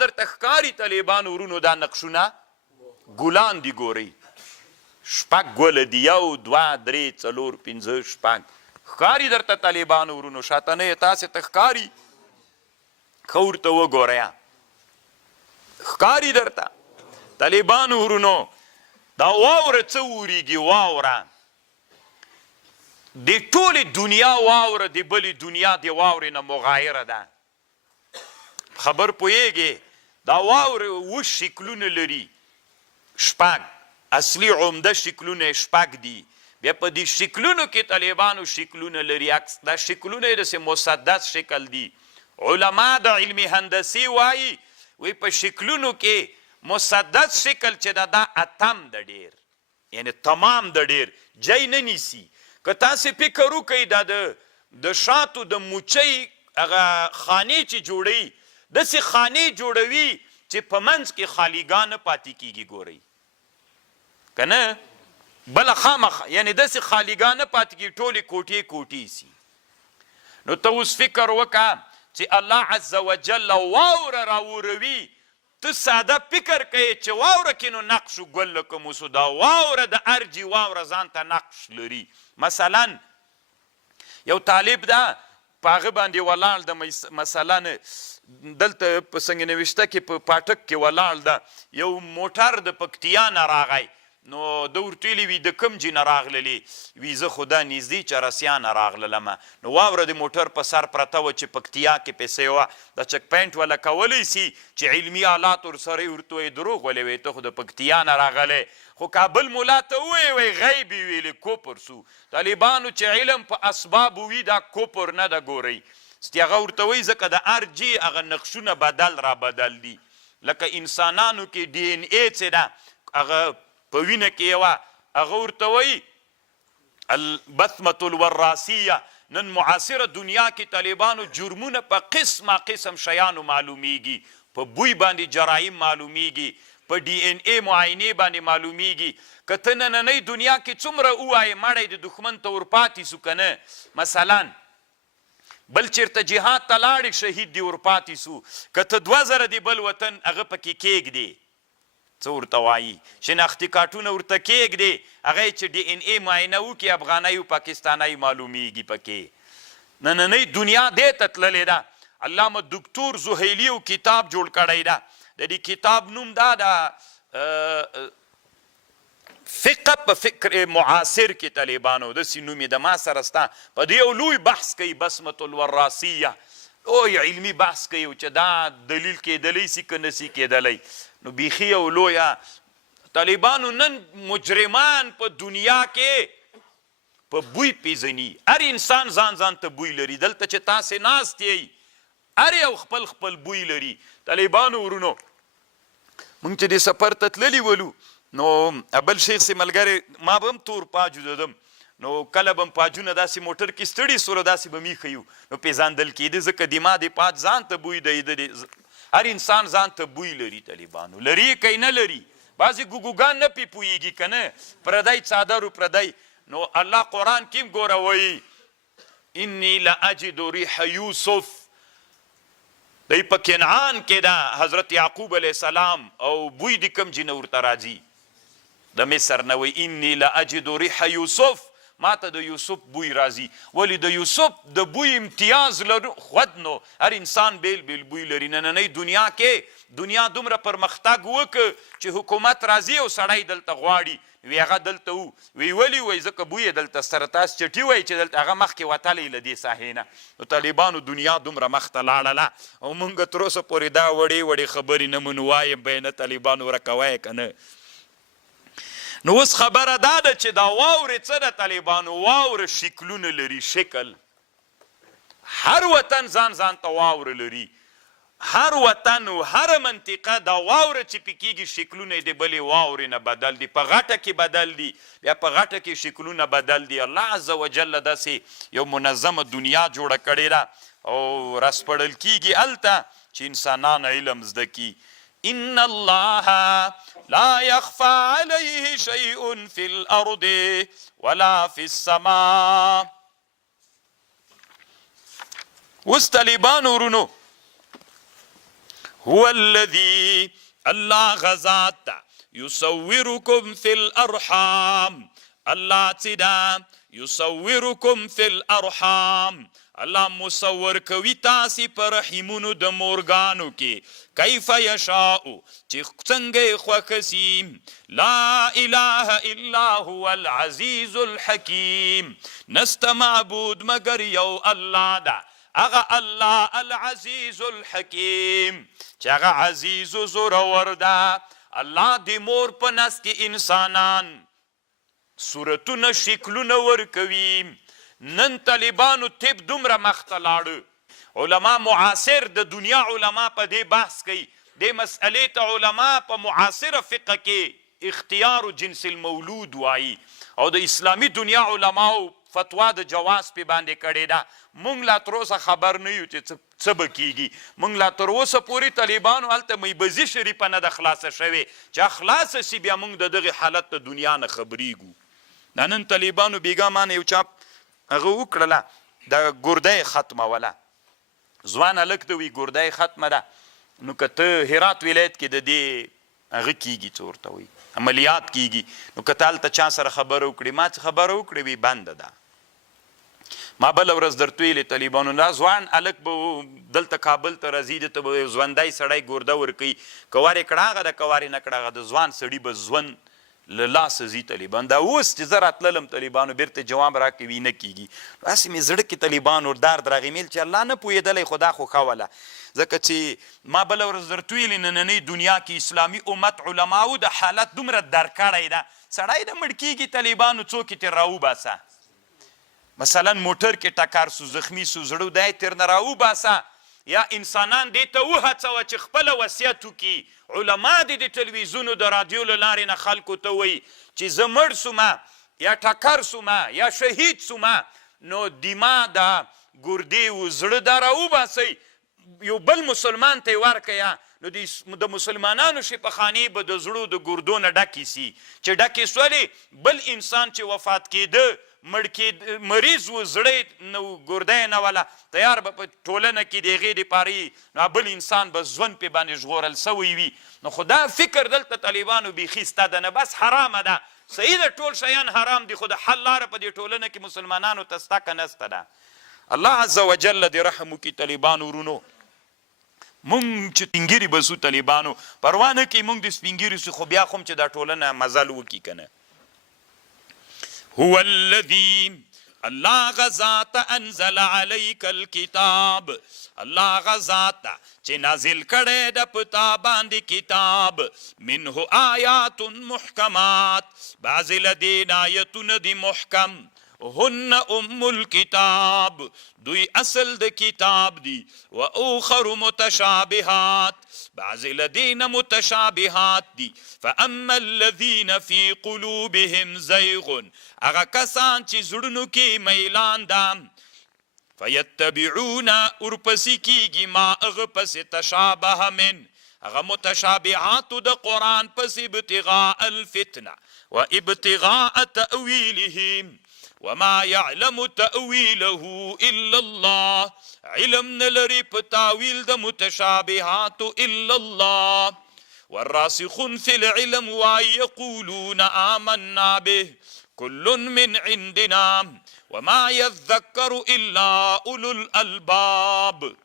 در تخکاری طالبان ورونو دا نقشونه ګلان دی ګوري شپږ ګل دی یو دوا درې څلور پنځه شپږ. خکاری درته طالبان ورونو شاته نه تاسو تخکاری خور ته وګوریا خکاری درته طالبان ورونو دا واوره څه وریږي؟ واوره. د ټوله دنیا واوره د بلی دنیا د واورې نه مغایره ده خبر پویږي دا واوره و شکلونه لري شپږ اصلي عمده شکلونه شپږ دي بیا په دې شکلونو کې طالبانو شکلونه لري دا شکلونه د مسدس شکل دي علما د علم هندسي وایي وی په شکلونو کې مسدس شکل چې دا, دا اتم د ډیر یعنی تمام د ډیر جای نه نیسی که تاسو فکر وکړئ دا د د شاتو د موچي هغه خاني چې جوړي د سي خاني جوړوي چې په منځ کې خالیګان پاتې کیږي ګوري کنه بل خامخ یعنی د سي خالیګان پاتې کیږي ټوله کوټي کوټي سي. نو ته اوس فکر وکا چې الله عز وجل واور راوروي ته ساده فکر کوي چې واوره کې نو نقش ګل کوم وسو دا واوره د ارجی واوره ځان ته نقش لري. مثلا یو طالب دا پاغه باندې ولاړ د مثلا دلته په څنګه نوشته کې په پاټک کې ولاړ دا یو موټر د پکتیا نه راغی نو د ورټلی وی د کم جن راغللی وی زه خدا نږدې چرسیان راغللم نو واوره د موټر په سر پرته و چې پکتیا کې پیسې و د چک پاینټ ولا کولی سي چې علمی آلات ور سره ورته دروغ ولې وي ته خو د پکتیا نه راغله خو کابل مولا ته وی وی غیب ویل کوپر سو. طالبانو چې علم په اسباب وی دا کوپر نه دا ګوري ستیغه ورته وی ځکه د ار جی هغه نقشونه بدل را بدل دي. لکه انسانانو کې ډي ان اے څه ده هغه په وینه کې یو هغه ورته وایي البثمه الوراسیه نن معاصره دنیا کې طالبانو جرمونه په قسمه قسم شیانو معلومیږي په بوی باندې جرایم معلومیږي په ډي ان اے معاینه باندې معلومیږي کته نن نه دنیا کې څومره وای مړی د دښمن ته ورپاتې سو کنه مثلا بل چیرته جهاد تلاړ شهید دی ورپاتې سو. کته 2000 دی بل وطن هغه پکې کېګ څو ورته وایي؟ شناختی کارتونه ورته کېږدي هغه چې ډي ان اے معاینه وکړي افغاني او پاکستاني معلومیږي پکې. نننۍ دنیا دې ته تللې ده. علامه دکتور زهیلی او کتاب جوړ کړی ده. د دې کتاب نوم دا ده فقه په فکر معاصر کې طالبانو. د سینومي د ما سره ستا په دې لوی بحث کوي بسمه الوراسیه او علمی بحث کوي چې دا دلیل کېدلی سي کنه سي کېدلی نو بیخي او لویا طالبانو نن مجرمان په دنیا کې په بوی پیژني. هر انسان ځان ځان ته بوی لري. دلته چې تاسو ناست یې هر یو خپل خپل بوی لري. طالبانو ورونو مونږ چې د سفر ته تللی ولو نو ابل شیخ سي ملګری ما به هم تور پاجو ددم نو کله بم پاجونه داسې موټر کې ستړي سره داسې به می خيو نو پیزاندل کېده ځکه دما د پات ځان ته بوی دی هر انسان ځان ته بوی لري طالبانو لري کای نه لري بعضی ګوګوګان نه پی پویږي کنه پردای صادر پردای نو الله قران کیم ګوره وای انی لاجد ريح یوسف دای په کنعان کې دا حضرت یعقوب علی السلام او بوی د کم جنور تراجی د مصر نو انی لاجد ريح یوسف ماته د یوسف بوی راځي. ولی د یوسف د بوی امتیاز لرو؟ خود نو هر انسان بیل بیل بوی لري. نننۍ دنیا کې دنیا دومره پرمختګ وک چې حکومت راځي او سړی دلته غواړي. وی هغه دلته وو. وی ولی وای ځکه بوی دلته سره تاس چټي وای چې دلته هغه مخ کې وتلې لدی ساحینه نو طالبانو دنیا دومره مخ ته لاړه او مونږ تر اوسه پورې دا وړي وړي خبرې نه منوای بین طالبانو رکوي کنه نو اوس خبره دا ده چې دا واورې څه د طالبانو واوره شکلونه لري شکل. هر وطن ځان ځان ته واوره لري. هر وطن او هر منطقه دا واوره چې پکېږي شکلونه د بلې واورې نه بدل دي. په غټه کې بدل دي بیا په غټه کې شکلونه بدل دي. الله عز وجل داسې یو منظمه دنیا جوړه کړې ده. او راسپړل کیږي الته چې انسانان علم زده کی ان الله لا يخفى عليه شيء في الأرض ولا في السماء وس طالبان ورونو هو الذي الله غزات يصوركم في الارحام. الله تدا يصوركم في الارحام. الله مصور کوي تاسو پر رحمونو د مورګانو کې. کیف یشاء؟ چې څنګه خوکسی لا اله الا هو العزیز الحکیم. نست معبود مگر یو الله دا اغه الله العزیز الحکیم. چې هغه عزیز زور وردا الله د مور په نس کې انسانان صورتونه شکلونه ور کوي نن طالبانو طب دومره مخته لاړو. علما معاصر د دنیا علما په دې بحث کوي. د مسئلې ته علما په معاصره فقه کې اختیار جنس المولود وایي. او د اسلامی دنیا علماو فتوا د جواز په باندې کړي دا مونږ لا تر اوسه خبر نه یو چې څه به کیږي. مونږ لا تر اوسه پوری طالبانو هلته میبزي شریفه نه د خلاصه شوي چې خلاصه سی بیا مونږ د دغه حالت د دنیا نه خبرېږو. نن طالبانو بیګا مان یو چاپ هغه وکړله د ګردای ختمه ولا ځوان الک دوی ګردای ختمه ده. نو کته هرات ولایت کې د دې هغه کیږي چورته وي عملیات کیږي. نو کتال ته چا سره خبر وکړي ما څه خبر وکړي وی بند ده. ما بل ورځ درتوی له طالبانو نه ځوان الک به دلته کابل ته رزید ته ځوندای سړی ګورده ور کوي کوارې کړهغه د کوارې نه کړهغه د ځوان سړی به ځوند له لاس زی طالبان. دا اوس چې زه راتللم طالبانو بیرته جواب راکوي نه کیږي. هسې مې زړه کې طالبان ور دار درغې میل چې الله نه پوهېدلی خدا خو خوله ځکه چې ما بل ورځ درته ویلې نننۍ دنیا کې اسلامي امت علماو د حالت دومره در کړی ده. سړی د مړ کېږي طالبانو څوک یې ترې راوباسه. مثلا موټر کې ټکر سو زخمی سو زړه دی تر نه راوباسه یا انسانان دې ته وهڅوه چې خپل وصیت وکړي علما دې د تلویزیونو د رادیو له لارې نه خلکو ته وایي چې زه مړ سومه یا ټکر سومه یا شهید سومه نو دیما دا ګردې و زړه دا راوباسئ یو بل مسلمان ته ورکیا نو د مسلمانانو شفاخانی به د زړو د ګردو نه ډکې سي. چې ډکې سولې بل انسان چې وفات کېده مړ کې مریض و زړې نو ګردې نه ولا تیار به په ټولنه کې دی غیر پاري نو بل انسان به ځون په باندې ژغورل سوی وي. نو خدا فکر دلته طالبانو بيخي ستاده نه بس حرامه ده. سید ټول شیان حرام دي خود حل لار په دې ټولنه کې مسلمانانو تستک نسته ده. الله عز وجل دې رحم وکي طالبانو ورونو مونږ چې سپینګری بسو طالبانو. پروانه کې مونږ د سپینګری خو بیا خوم چې دا ټولنه مزل وکي کنه. هو الذي الله غزات انزل عليك الكتاب الله غزات چې نازل کړي د پتا باندې کتاب. منه آیات محکمات. بعض الذين آیتون دي محکم هن أم الكتاب. دوی اصل د کتاب دی. و آخر متشابهات. بعض الذين متشابهات دي فأما الذين في قلوبهم زيغ هغه کسان چې زړونو کې میلان دام فیتبعون ورپسې کیږي ما هغه پسې تشابه من. هغه متشابهات د قرآن پسې ابتغاء الفتنه وابتغاء تاويلهم وما يعلم تأويله إلا الله. علم نلري بتأويل د متشابهات إلا الله. والراسخون في العلم ويقولون آمنا به. كل من عندنا. وما يذكر إلا أولو الألباب.